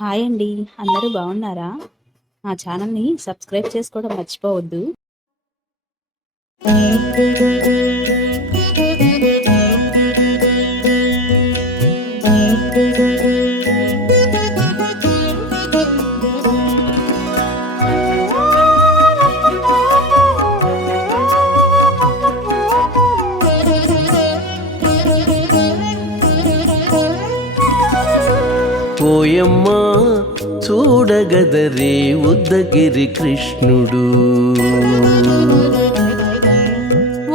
Hi అండి. అందరూ బాగున్నారా? మా ఛానల్‌ని సబ్స్క్రైబ్ చేసుకోవడం మర్చిపోవద్దు. ఓయమ్మా చూడగదరే ఉద్దగిరి కృష్ణుడు.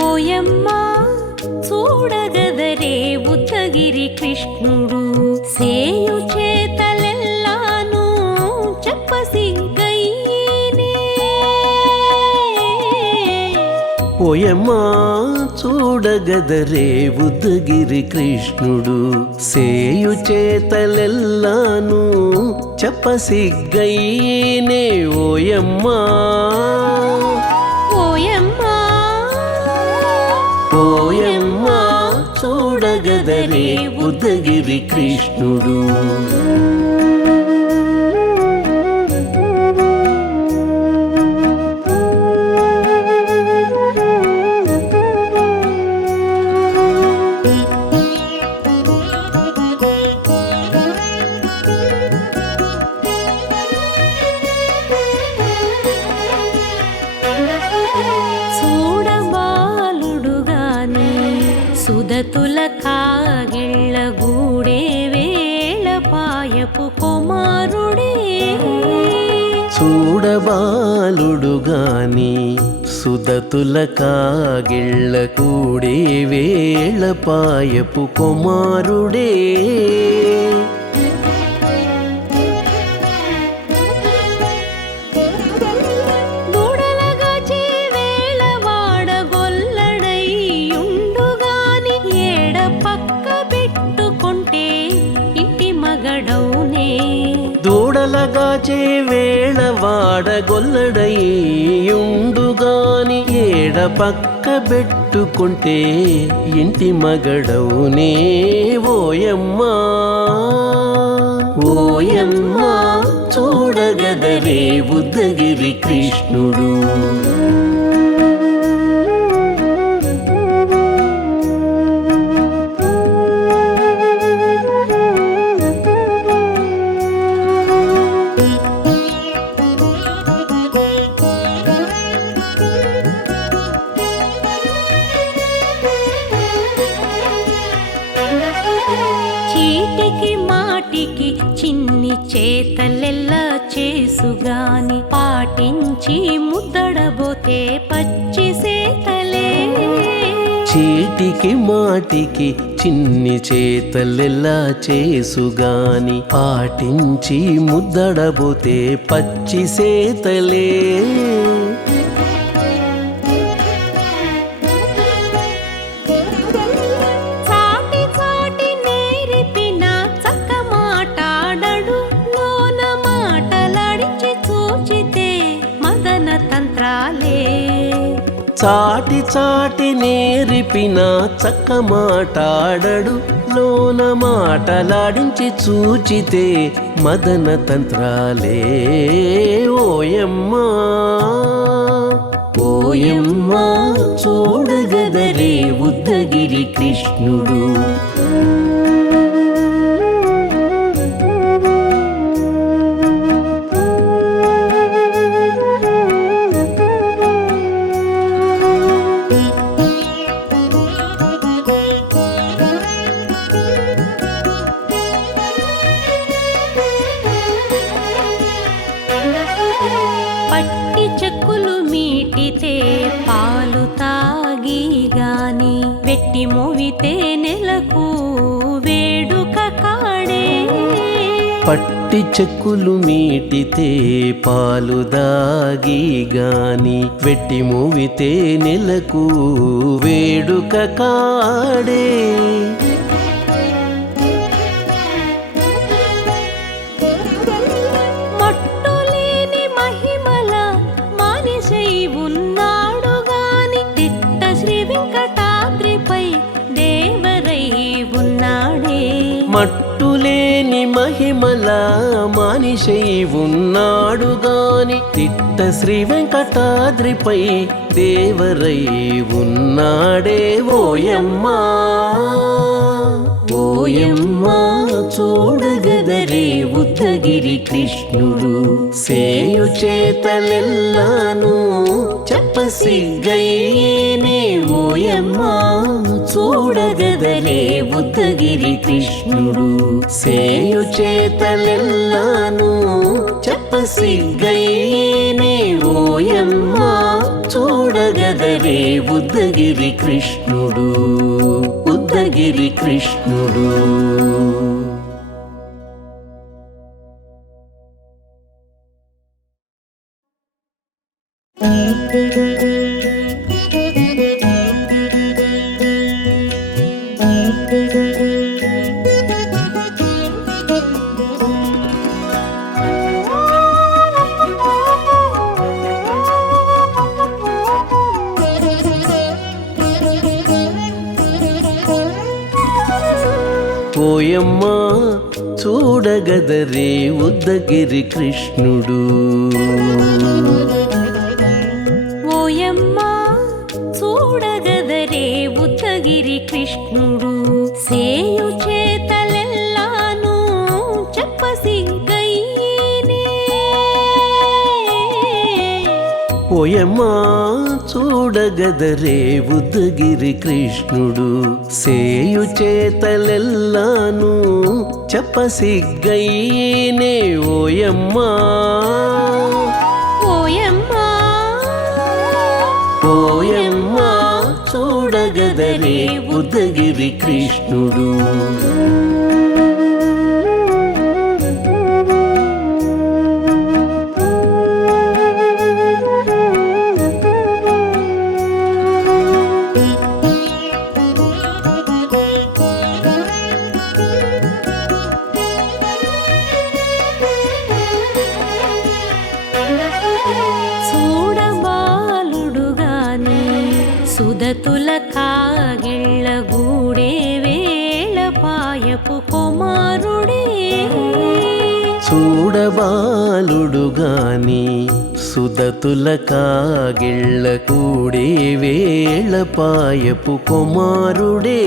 ఓయమ్మా చూడగదరే ఉద్దగిరి కృష్ణుడు. సేయు చేతలెల్లాను చెప్పసిగ్గయ్యేనే. ఓయమ్మా చూడగదరే ఉద్దగిరి కృష్ణుడు. సేయు చేతలెల్లాను చెప్పసిగ్గయ్యేనే. ఓయమ్మా ఓయమ్మా ఓయమ్మా చూడగదరే ఉద్దగిరి కృష్ణుడు. సుదతుల కాగిళ్ళ గూడే వేళ పాయపు కుమారుడే. చూడబాలుడు గాని సుదతుల కాగిళ్ళ కూడే వేళ పాయపు కుమారుడే. దూడలగాచే వేళ వాడగొల్లడయ్యుండుగాని ఏడ పక్క పెట్టుకుంటే ఇంటి మగడవునే. ఓయమ్మా ఓయమ్మా చూడగదరే ఉద్దగిరి కృష్ణుడు. చీటికి మాటికి చిన్ని చేతలెల్లా చేసుగాని పాటించి ముద్దడబోతే పచ్చి సేతలే. చీటికి మాటికి చిన్ని చేతలెల్లా చేసుగాని పాటించి ముద్దడబోతే పచ్చి సేతలే. చాటి చాటి నేరిపిన చక్క మాటాడడు లోన మాటలాడించి చూచితే మదన తంత్రాలే. ఓయమ్మా ఓయమ్మా చూడగదరే ఉద్దగిరి కృష్ణుడు. పట్టి చెక్కులు మీటితే పాలు తాగి గాని వెట్టి మోవితే నెలకు వేడుక కాడే. పట్టి చెక్కులు మీటితే పాలు దాగి గాని వెట్టి మోవితే నెలకు వేడుక కాడే. మట్టులేని మహిమ తిరుమల మానిషై ఉన్నాడు గాని తిట్ట శ్రీ వెంకటాద్రిపై దేవరై ఉన్నాడే ఓయమ్మా ఓయమ్మా చూడగదరే ఉద్దగిరి కృష్ణుడు సేయు చేతలెల్లాను చెప్పసిగ్గయ్యేనే ఓయమ్మా చూడగదరే ఉద్దగిరి కృష్ణుడు సేయు చేతలెల్లాను చెప్పసిగ్గయ్యేనే ఓయమ్మా చూడగదరే ఉద్దగిరి కృష్ణుడు ఉద్దగిరి కృష్ణుడు. ఓయమ్మా చూడగదరే ఉద్దగిరి కృష్ణుడు ఓయమ్మా చూడగదరే ఉద్దగిరి కృష్ణుడు సేయు చేతలెల్లాను చెప్పసిగ్గయ్యేనే ఓయమ్మా చూడగదరే ఉద్దగిరి కృష్ణుడు సేయు చేతలెల్లాను చెప్పసిగ్గయ్యేనే ఓయమ్మా ఓయమ్మా ఓయమ్మా చూడగదరే ఉద్దగిరి కృష్ణుడు. సుదతుల కాగిళ్ళ గూడే వేళ పాయపు కుమారుడే చూడబాలుడు గాని సుదతుల కాగిళ్ళ కూడే వేళ పాయపు కుమారుడే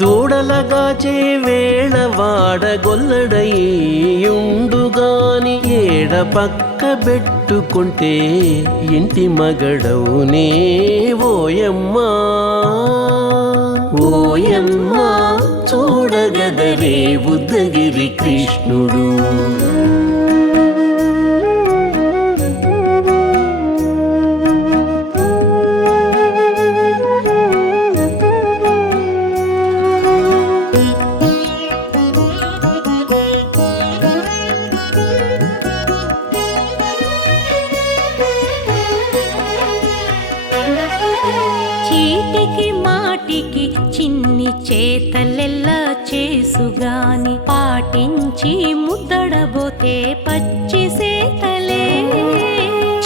దూడలగాచే వేళ వాడగొల్లడయ్యుండుగాని ఏడ పక్క పెట్టుకుంటే ఇంటి మగడవునే ఓయమ్మా ఓయమ్మా చూడగదరే ఉద్దగిరి కృష్ణుడు. చిన్ని చేతలెల్లా చేసుగాని పాటించి ముద్దడబోతే పచ్చి సేతలే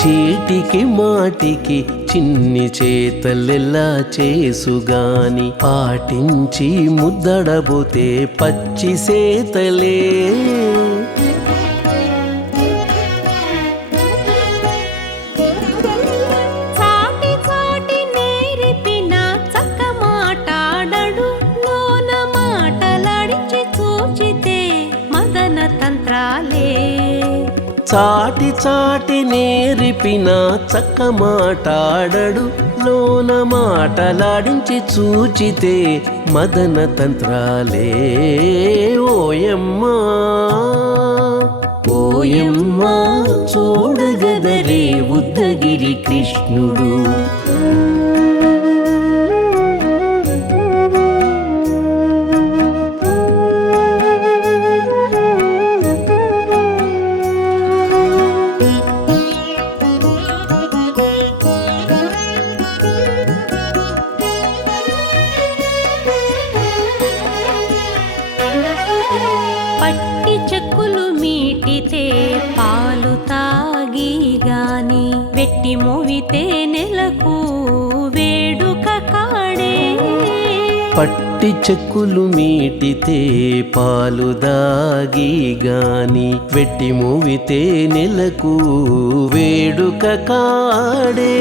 చీటికి మాటికి చిన్ని చేతలెల్లా చేసుగాని పాటించి ముద్దడబోతే పచ్చి సేతలే చాటి చాటి నేరిపిన చక్క మాటాడడు లోన మాటలాడించి చూచితే మదన తంత్రాలే ఓయమ్మా ఓయమ్మా చూడగదరే ఉద్దగిరి కృష్ణుడు. పట్టి చెక్కులు మీటితే పాలు తాగి గాని వెట్టి మోవితే నెలకు వేడుక కాడే. పట్టి చెక్కులు మీటితే పాలు దాగి గాని వెట్టి మూవితే నెలకు వేడుక కాడే.